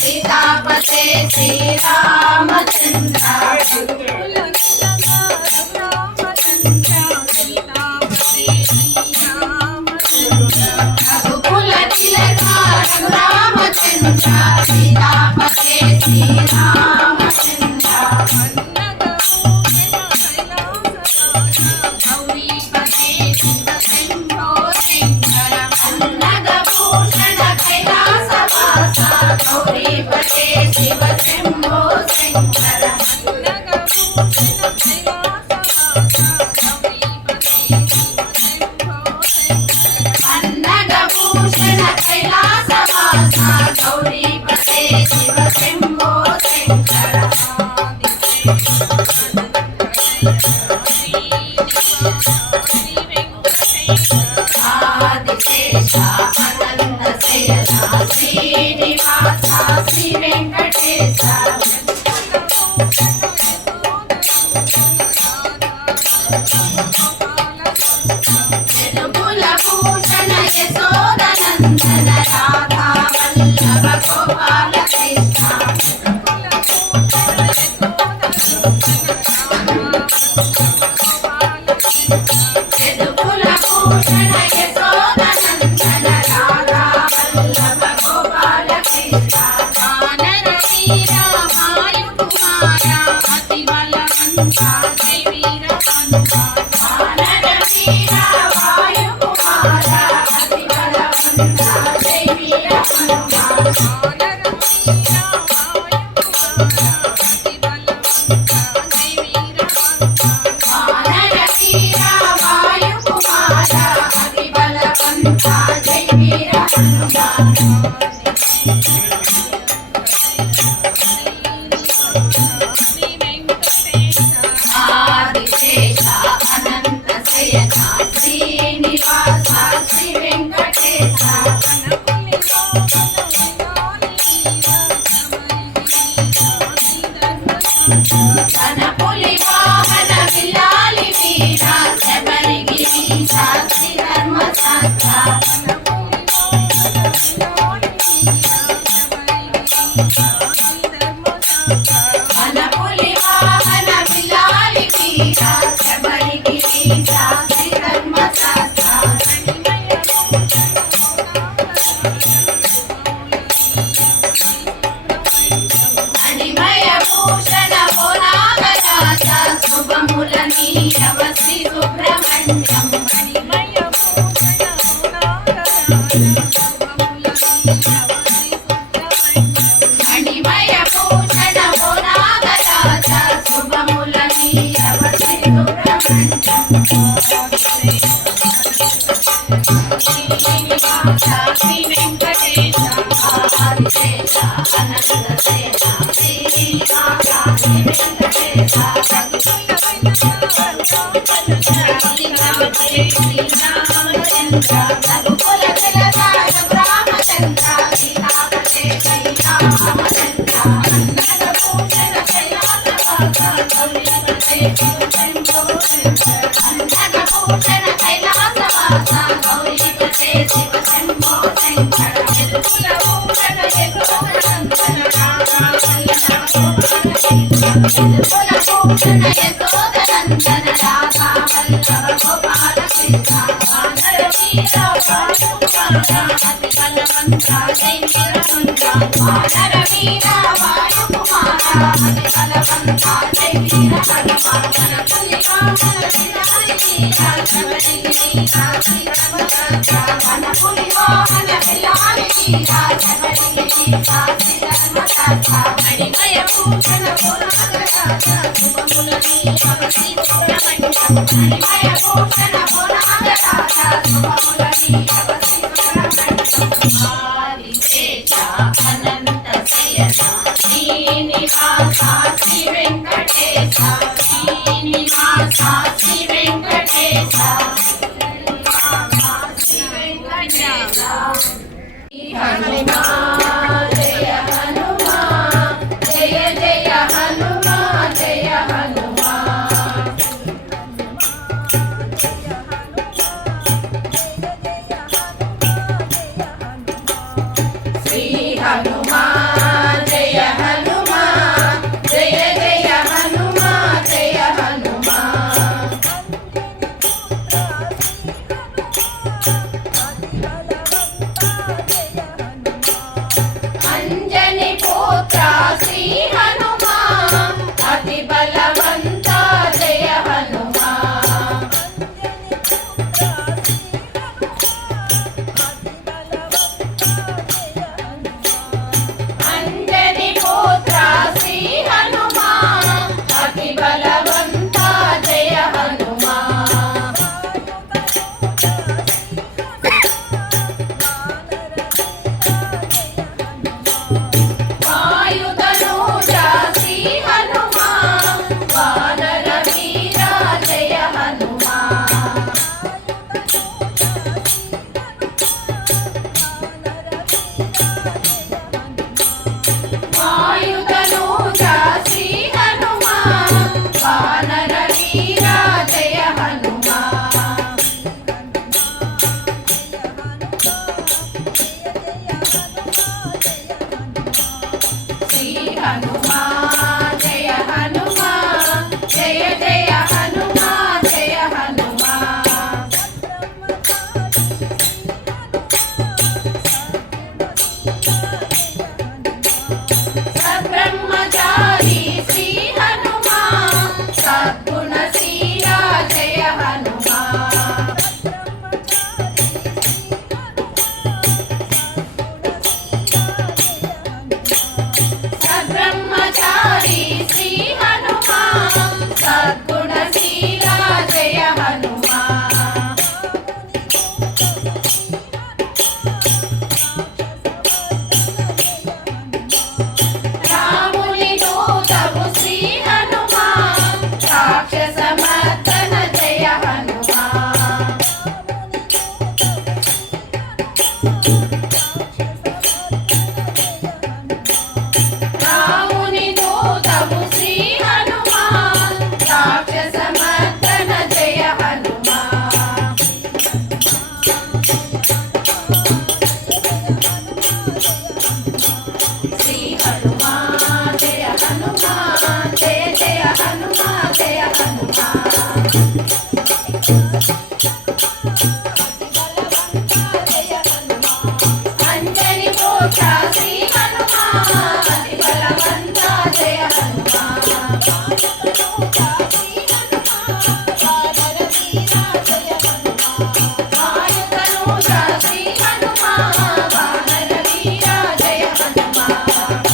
सीतापते श्रीरामचंद्र रघुकुल तिलक रघुरामचंद्र सीतापते श्रीरामचंद्र गौरीपते शिव शंभो शंकर अन्नगभूषण कैलासवासा गौरीपते शिव शंभो शंकर अन्नगभूषण कैलासवासा गौरीपते शिव शंभो शंकर आदिशेष अनंत शयना श्रीनिवास श्री वेंकटेश कुलभूषण यशोदनंदन राधा वल्लभ गोपाल कृष्ण कुलभूषण यशोदनंदन राधा वल्लभ गोपाल कृष्ण वानर वीरा वायुकुमारा अति बलवंता जय वीर हनुमा वानर वीरा वायुकुमारा अति बलवंता जय वीर हनुमा वानर वीरा वायुकुमारा अति बलवंता जय वीर हनुमा वानर वीरा वायुकुमारा अति बलवंता जय वीर हनुमा आदिशेष अनंत शयना श्रीनिवास श्री वेंकटेश धनपुली वाहन विलाली वीरा शबरी गिरीशा श्री धर्मशास्त्रा धनपुली वाहन विलाली वीरा शबरी गिरीशा श्री धर्मशास्त्रा मणिमय भूषण वो नागराजा शुभमुल नीरव श्री सुब्रह्मण्यम मणिमय भूषण वो नागराजा मणिमय भूषण वो नागराजा शुभमुल नीरव श्री सुब्रह्मण्यम श्री वेंकटेश आदिशेष अनंत शयना श्रीनिवास श्री वेंकटेश रघुकुल तिलक रघुरामचंद्र सीतापते श्रीरामचंद्र अन्नगभूषण कैलासवासा गौरीपते शिव शंभो शंकर अन्नगभूषण कैलासवासा गौरीपते शिव शंभो शंकर कुलभूषण यशोदनंदन राधा वल्लभ गोपाल कुलभूषण यशोदनंदन राधा वल्लभ गोपाल कृष्ण वानर वीरा वायुकुमारा अति बलवंता जय वीर हनुमा वानर वीरा वायुकुमारा अति बलवंता जय वीर हनुमा धनपुली वाहन विलाली वीरा शबरी गिरीशा श्री धर्मशास्त्रा धनपुली वाहन विलाली वीरा शबरी गिरीशा श्री धर्मशास्त्रा मणिमय भूषण वो नागराजा శుభములని అవసి సుబ్రహ్మణ్యం హరిమయ భూషణ పురాణరాజ శుభములని అవసి సుబ్రహ్మణ్యం ఆదిశేష అనంత శయన శ్రీనివాస శ్రీ వెంకటేశ శ్రీనివాస శ్రీ వెంకటేశ శ్రీ వెంకటేశ హనుమాన్ జయ హనుమాన్ జయ జయ హనుమాన్ జయ హనుమాన్ శ్రీ హనుమాన్ జయ హనుమాన్ జయ జయ హనుమాన్ జయ హనుమాన్ అంజని పుత్ర శ్రీ హనుమాన్ అతి బలవంత జయ హనుమాన్ అంజని పుత్ర శ్రీ హనుమాన్ అతి బలవంత జయ హనుమాన్ వాయుధనుజ శ్రీ హనుమాన్ వానర వీర జయ హనుమాన్ వాయుధనుజ శ్రీ హనుమాన్ వానర వీర జయ హనుమాన్ శ్రీ హనుమాన్ జయ హనుమాన్ జయ జయ హనుమాన్ జయ హనుమాన్ సబ్రహ్మచారి శ్రీ హనుమాన్ సద్గుణశీల జయ హనుమాన్ సద్బ్రహ్మచారి శ్రీ హనుమాన్ సద్గుణశీల జయ హనుమాన్ రాముని దూతవు శ్రీ హనుమాన్ రాక్షసమర్దన జయ హనుమాన్ రాముని దూతవు శ్రీ హనుమాన్ రాక్షసమర్దన జయ హనుమాన్ శ్రీ హనుమాన్ జయ హనుమాన్ జయ జయ హనుమాన్ జయ హనుమాన్ అంజని పుత్ర శ్రీ హనుమాన్ అతి బలవంత జయ హనుమాన్ వాయుధనుజ శ్రీ హనుమాన్ వానర వీర జయ హనుమాన్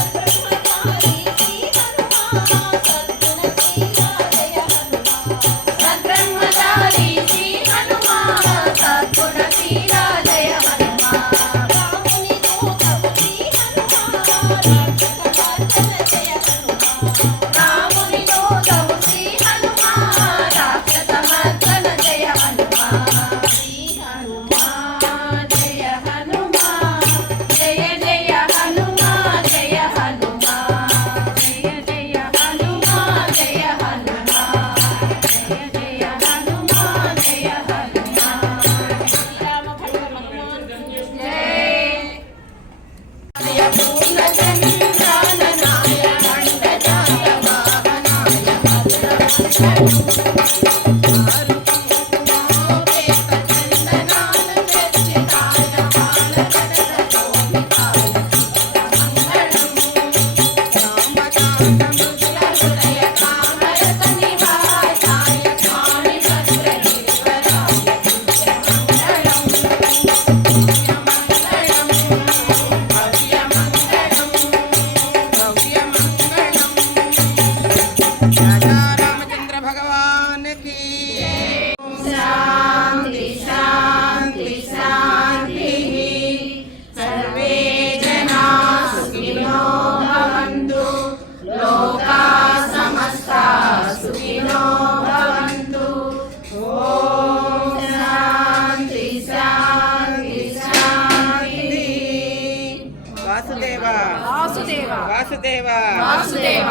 సద్బ్రహ్మచారి శ్రీ హనుమాన్ సద్గుణశీల జయ హనుమాన్ రాముని దూతవు శ్రీ హనుమాన్ రాక్షసమర్దన జయ హనుమాన్ శ్రీ హనుమాన్ జయ హనుమాన్ జయ జయ హనుమాన్ జయ హనుమాన్ జయ జయ హనుమాన్ జయ హనుమాన్ జయ జయ హనుమాన్ జయ హనుమాన్ జయ పూర్ణ చంద్రాననాయ మండజాల వాహనాయ చందనాన చర్చితాయ బాలకటక శోభితాయ మంగళం రామకాంతముద్ర హృదయ కామరస నివాసాయ స్వామి భద్రగిరివరాయ మంగళం భవ్యమంగళం భవ్యమంగళం వాసుదేవ వాసుదేవ వాసుదేవ